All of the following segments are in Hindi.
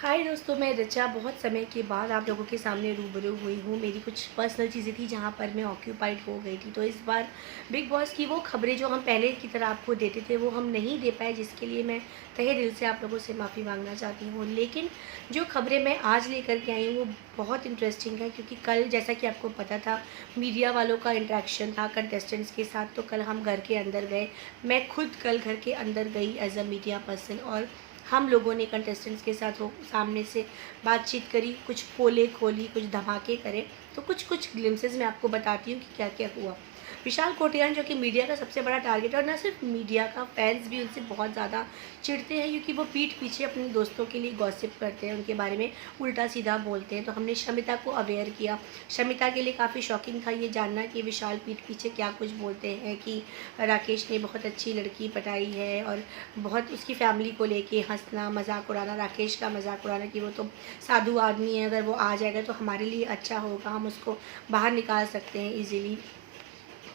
हाय दोस्तों, मैं ऋचा बहुत समय के बाद आप लोगों के सामने रूबरू हुई हूँ। मेरी कुछ पर्सनल चीज़ें थी जहाँ पर मैं ऑक्यूपाइड हो गई थी। तो इस बार बिग बॉस की वो खबरें जो हम पहले की तरह आपको देते थे वो हम नहीं दे पाए, जिसके लिए मैं तहे दिल से आप लोगों से माफ़ी मांगना चाहती हूँ। लेकिन जो खबरें मैं आज लेकर के आई हूँ वो बहुत इंटरेस्टिंग है, क्योंकि कल जैसा कि आपको पता था मीडिया वालों का इंटरेक्शन था कंटेस्टेंट्स के साथ। तो कल हम घर के अंदर गए, मैं खुद कल घर के अंदर गई एज अ मीडिया पर्सन, और हम लोगों ने कंटेस्टेंट्स के साथ वो सामने से बातचीत करी, कुछ पोले खोली, कुछ धमाके करे। तो कुछ कुछ ग्लिम्सेस मैं आपको बताती हूँ कि क्या क्या हुआ। विशाल कोटियान जो कि मीडिया का सबसे बड़ा टारगेट है, और न सिर्फ मीडिया का, फैंस भी उनसे बहुत ज़्यादा चिढ़ते हैं, क्योंकि वो पीठ पीछे अपने दोस्तों के लिए गॉसिप करते हैं, उनके बारे में उल्टा सीधा बोलते हैं। तो हमने शमिता को अवेयर किया। शमिता के लिए काफ़ी शॉकिंग था ये जानना कि विशाल पीठ पीछे क्या कुछ बोलते हैं, कि राकेश ने बहुत अच्छी लड़की पटाई है, और बहुत उसकी फैमिली को लेके हंसना, मजाक उड़ाना, राकेश का मजाक उड़ाना कि वो तो साधु आदमी है, अगर वो आ जाएगा तो हमारे लिए अच्छा होगा, हम उसको बाहर निकाल सकते हैं इजीली।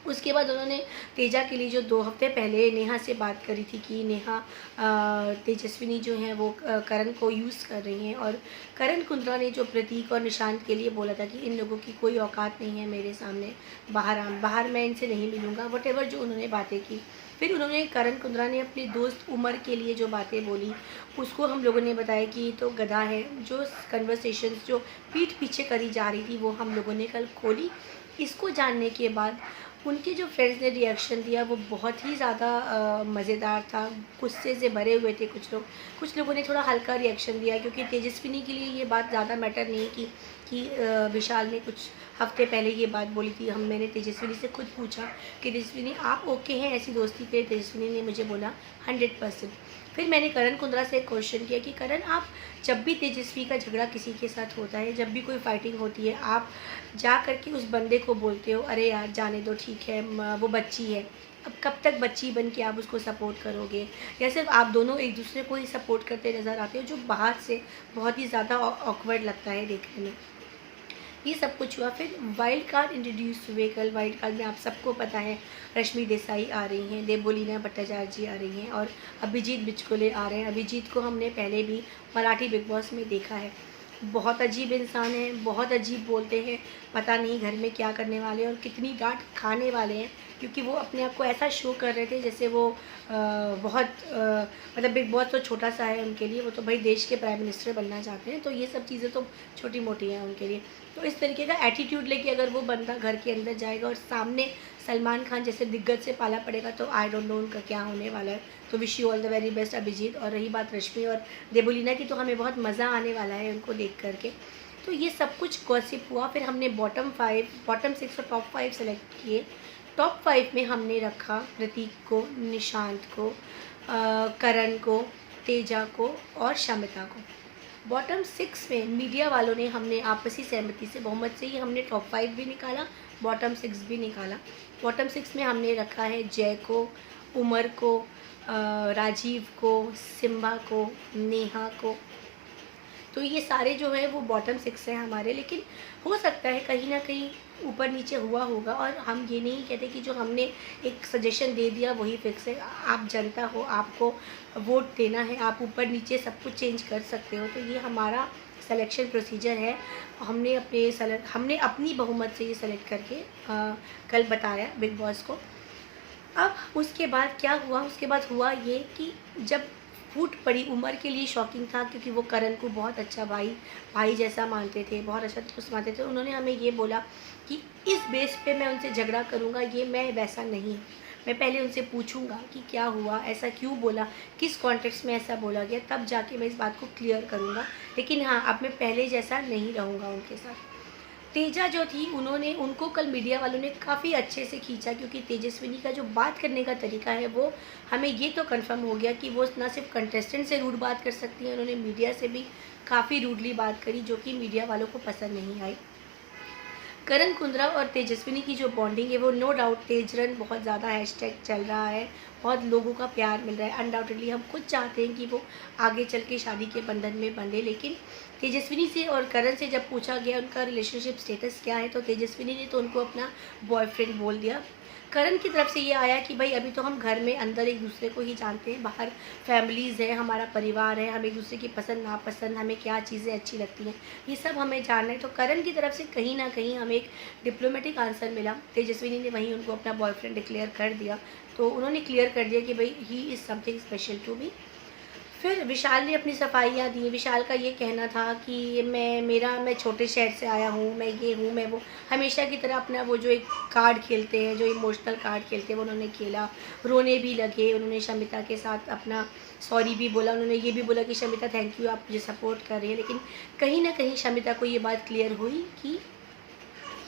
उसके बाद उन्होंने तेजा के लिए जो 2 हफ्ते पहले नेहा से बात करी थी कि नेहा तेजस्विनी जो है वो करण को यूज़ कर रही हैं, और करण कुंद्रा ने जो प्रतीक और निशांत के लिए बोला था कि इन लोगों की कोई औकात नहीं है मेरे सामने, बाहर मैं इनसे नहीं मिलूँगा, वटेवर जो उन्होंने बातें की। फिर उन्होंने करण कुंद्रा ने अपने दोस्त उमर के लिए जो बातें बोली, उसको हम लोगों ने बताया कि ये तो गधा है। जो कन्वर्सेशंस जो पीठ पीछे करी जा रही थी वो हम लोगों ने कल खोली। इसको जानने के बाद उनके जो फ्रेंड्स ने रिएक्शन दिया वो बहुत ही ज़्यादा मज़ेदार था। गुस्से से भरे हुए थे कुछ लोग, कुछ लोगों ने थोड़ा हल्का रिएक्शन दिया, क्योंकि तेजस्विनी के लिए ये बात ज़्यादा मैटर नहीं की कि विशाल ने कुछ हफ्ते पहले ये बात बोली थी। मैंने तेजस्विनी से खुद पूछा कि तेजस्विनी आप ओके हैं ऐसी दोस्ती पे? तेजस्विनी ने मुझे बोला 100%। फिर मैंने करण कुंद्रा से एक क्वेश्चन किया कि करण, आप जब भी तेजस्वी का झगड़ा किसी के साथ होता है, जब भी कोई फाइटिंग होती है, आप जा कर के उस बंदे को बोलते हो अरे यार जाने दो, ठीक है, वो बच्ची है। अब कब तक बच्ची बन के आप उसको सपोर्ट करोगे, या सिर्फ आप दोनों एक दूसरे को ही सपोर्ट करते नज़र आते हो, जो बाहर से बहुत ही ज़्यादा ऑकवर्ड लगता है देखने में। ये सब कुछ हुआ। फिर वाइल्ड कार्ड इंट्रोड्यूस हुए कल। वाइल्ड कार्ड में आप सबको पता है रश्मि देसाई आ रही हैं, देवोलीना भट्टाचार्य जी आ रही हैं, और अभिजीत बिचकुले आ रहे हैं। अभिजीत को हमने पहले भी मराठी बिग बॉस में देखा है। बहुत अजीब इंसान है, बहुत अजीब बोलते हैं, पता नहीं घर में क्या करने वाले हैं और कितनी डांट खाने वाले हैं, क्योंकि वो अपने आप को ऐसा शो कर रहे थे जैसे वो बहुत मतलब बिग बॉस तो छोटा सा है उनके लिए, वो तो भाई देश के प्राइम मिनिस्टर बनना चाहते हैं, तो ये सब चीज़ें तो छोटी मोटी हैं उनके लिए। तो इस तरीके का एटीट्यूड लेके अगर वो बंदा घर के अंदर जाएगा और सामने सलमान खान जैसे दिग्गज से पाला पड़ेगा, तो आई डोंट नो उनका क्या होने वाला है। तो wish you all the very best Abhijeet. और रही बात रश्मि और देबोलीना की, तो हमें बहुत मज़ा आने वाला है उनको देख करके। तो ये सब कुछ गॉसिप हुआ। फिर हमने बॉटम 6 और टॉप 5 सेलेक्ट किए। टॉप 5 में हमने रखा प्रतीक को, निशांत को, करण को, तेजा को और शमिता को। बॉटम 6 में मीडिया वालों ने, हमने आपसी सहमति से, बहुमत से ही हमने टॉप 5 भी निकाला, बॉटम 6 भी निकाला। बॉटम 6 में हमने रखा है जय को, उमर को, राजीव को, सिम्बा को, नेहा को। तो ये सारे जो है वो बॉटम 6 हैं हमारे, लेकिन हो सकता है कहीं ना कहीं ऊपर नीचे हुआ होगा, और हम ये नहीं कहते कि जो हमने एक सजेशन दे दिया वही फिक्स है। आप जनता हो, आपको वोट देना है, आप ऊपर नीचे सब कुछ चेंज कर सकते हो। तो ये हमारा सिलेक्शन प्रोसीजर है। हमने अपनी बहुमत से ये सेलेक्ट करके कल बताया बिग बॉस को। अब उसके बाद क्या हुआ? उसके बाद हुआ ये कि जब फूट पड़ी, उमर के लिए शॉकिंग था, क्योंकि वो करण को बहुत अच्छा भाई भाई जैसा मानते थे, बहुत अच्छा दोस्त मानते थे। उन्होंने हमें ये बोला कि इस बेस पे मैं उनसे झगड़ा करूँगा, ये मैं वैसा नहीं हूँ। मैं पहले उनसे पूछूंगा कि क्या हुआ, ऐसा क्यों बोला, किस कॉन्टेक्स्ट में ऐसा बोला गया, तब जाके मैं इस बात को क्लियर करूँगा। लेकिन हाँ, अब मैं पहले जैसा नहीं रहूँगा उनके साथ। तेजा जो थी, उन्होंने उनको कल मीडिया वालों ने काफ़ी अच्छे से खींचा, क्योंकि तेजस्विनी का जो बात करने का तरीका है वो हमें ये तो कंफर्म हो गया कि वो ना सिर्फ कंटेस्टेंट से रूड बात कर सकती हैं, उन्होंने मीडिया से भी काफ़ी रूडली बात करी, जो कि मीडिया वालों को पसंद नहीं आई। करण कुंद्रा और तेजस्विनी की जो बॉन्डिंग है वो नो डाउट, तेजरन बहुत ज़्यादा हैशटैग चल रहा है, बहुत लोगों का प्यार मिल रहा है। अनडाउटेडली हम खुद चाहते हैं कि वो आगे चल के शादी के बंधन में बंधे। लेकिन तेजस्विनी से और करण से जब पूछा गया उनका रिलेशनशिप स्टेटस क्या है, तो तेजस्विनी ने तो उनको अपना बॉयफ्रेंड बोल दिया। करण की तरफ से ये आया कि भाई अभी तो हम घर में अंदर एक दूसरे को ही जानते हैं, बाहर फैमिलीज़ है, हमारा परिवार है, हम एक दूसरे की पसंद नापसंद, हमें क्या चीज़ें अच्छी लगती हैं, ये सब हमें जानना है। तो करण की तरफ से कहीं ना कहीं हमें एक डिप्लोमेटिक आंसर मिला। तेजस्विनी ने वहीं उनको अपना बॉयफ्रेंड डिक्लेयर कर दिया, तो उन्होंने क्लियर कर दिया कि भाई he is something special to me. फिर विशाल ने अपनी सफाइयाँ दी। विशाल का ये कहना था कि मैं छोटे शहर से आया हूँ, मैं ये हूँ, मैं वो। हमेशा की तरह अपना वो जो एक कार्ड खेलते हैं, जो इमोशनल कार्ड खेलते हैं, वो उन्होंने खेला। रोने भी लगे, उन्होंने शमिता के साथ अपना सॉरी भी बोला। उन्होंने ये भी बोला कि शमिता थैंक यू, आप मुझे सपोर्ट कर रही हैं। लेकिन कहीं न कहीं शमिता को ये बात क्लियर हुई कि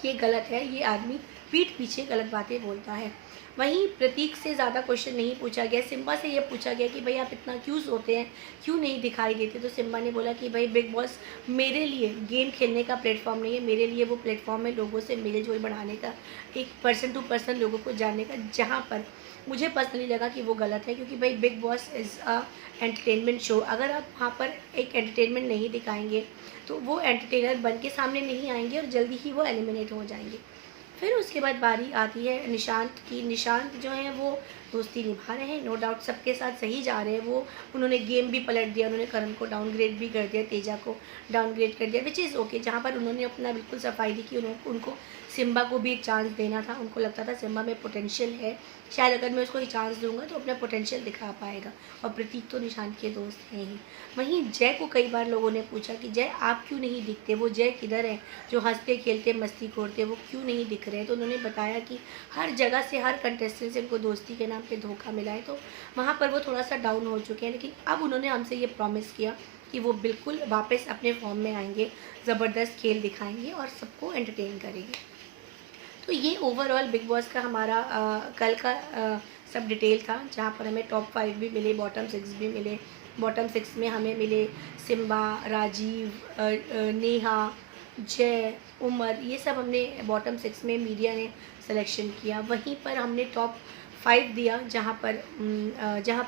ये गलत है, ये आदमी पीठ पीछे गलत बातें बोलता है। वहीं प्रतीक से ज़्यादा क्वेश्चन नहीं पूछा गया। सिम्बा से ये पूछा गया कि भाई आप इतना क्यों सोते हैं, क्यों नहीं दिखाई देते? तो सिम्बा ने बोला कि भाई बिग बॉस मेरे लिए गेम खेलने का प्लेटफॉर्म नहीं है, मेरे लिए वो प्लेटफॉर्म है लोगों से मेल जोल बढ़ाने का, एक पर्सन टू पर्सन लोगों को जानने का, जहाँ पर मुझे पर्सनली लगा कि वो गलत है। क्योंकि भाई big boss is a entertainment show. अगर आप वहाँ पर एक एंटरटेनमेंट नहीं दिखाएंगे तो वो एंटरटेनर बन के सामने नहीं आएंगे और जल्दी ही वो एलिमिनेट हो जाएंगे। फिर उसके बाद बारी आती है निशांत की। निशांत जो हैं वो दोस्ती निभा रहे हैं, नो डाउट सबके साथ सही जा रहे हैं। वो उन्होंने गेम भी पलट दिया, उन्होंने करण को डाउनग्रेड भी कर दिया, तेजा को डाउनग्रेड कर दिया, विच इज़ ओके। जहाँ पर उन्होंने अपना बिल्कुल सफाई दी कि उनको सिम्बा को भी एक चांस देना था। उनको लगता था सिम्बा में पोटेंशियल है, शायद अगर मैं उसको एक चांस दूंगा तो अपना पोटेंशियल दिखा पाएगा। और प्रतीक तो निशांत के दोस्त हैं ही। वहीं जय को कई बार लोगों ने पूछा कि जय आप क्यों नहीं दिखते, वो जय किधर है जो हंसते खेलते मस्ती खोरते, वो क्यों नहीं दिख रहे? तो उन्होंने बताया कि हर जगह से हर कंटेस्टेंट से उनको दोस्ती के नाम पे धोखा मिला है, तो वहाँ पर वो थोड़ा सा डाउन हो चुके हैं। लेकिन अब उन्होंने हमसे ये प्रॉमिस किया कि वो बिल्कुल वापस अपने फॉर्म में आएंगे, ज़बरदस्त खेल दिखाएंगे और सबको एंटरटेन करेंगे। तो ये ओवरऑल बिग बॉस का हमारा कल का सब डिटेल था, जहाँ पर हमें टॉप 5 भी मिले, बॉटम 6 भी मिले। बॉटम 6 में हमें मिले सिम्बा, राजीव, नेहा, जय, उमर, ये सब हमने बॉटम 6 में मीडिया ने सिलेक्शन किया। वहीं पर हमने टॉप 5 दिया, जहाँ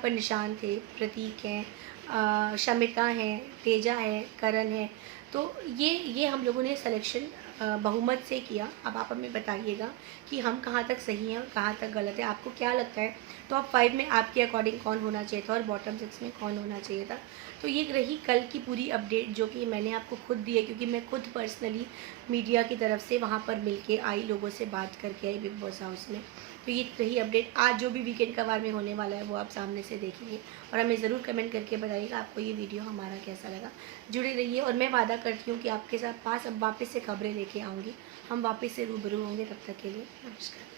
पर निशान थे, प्रतीक हैं, शमिता हैं, तेजा है, करण है। तो ये हम लोगों ने सिलेक्शन बहुमत से किया। अब आप हमें बताइएगा कि हम कहाँ तक सही हैं और कहाँ तक गलत है। आपको क्या लगता है टॉप 5 में आपके अकॉर्डिंग कौन होना चाहिए था और बॉटम 6 में कौन होना चाहिए था? तो ये रही कल की पूरी अपडेट, जो कि मैंने आपको खुद दी है, क्योंकि मैं खुद पर्सनली मीडिया की तरफ से वहाँ पर मिल के आई, लोगों से बात करके आई बिग बॉस हाउस में। तो ये रही अपडेट। आज जो भी वीकेंड का वार में होने वाला है वो आप सामने से देखेंगे, और हमें ज़रूर कमेंट करके बताइएगा आपको ये वीडियो हमारा कैसा लगा। जुड़े रहिए, और मैं वादा करती हूँ कि आपके साथ पास अब वापस से खबरें लेके आऊँगी। हम वापस से रूबरू होंगे, तब तक के लिए नमस्कार।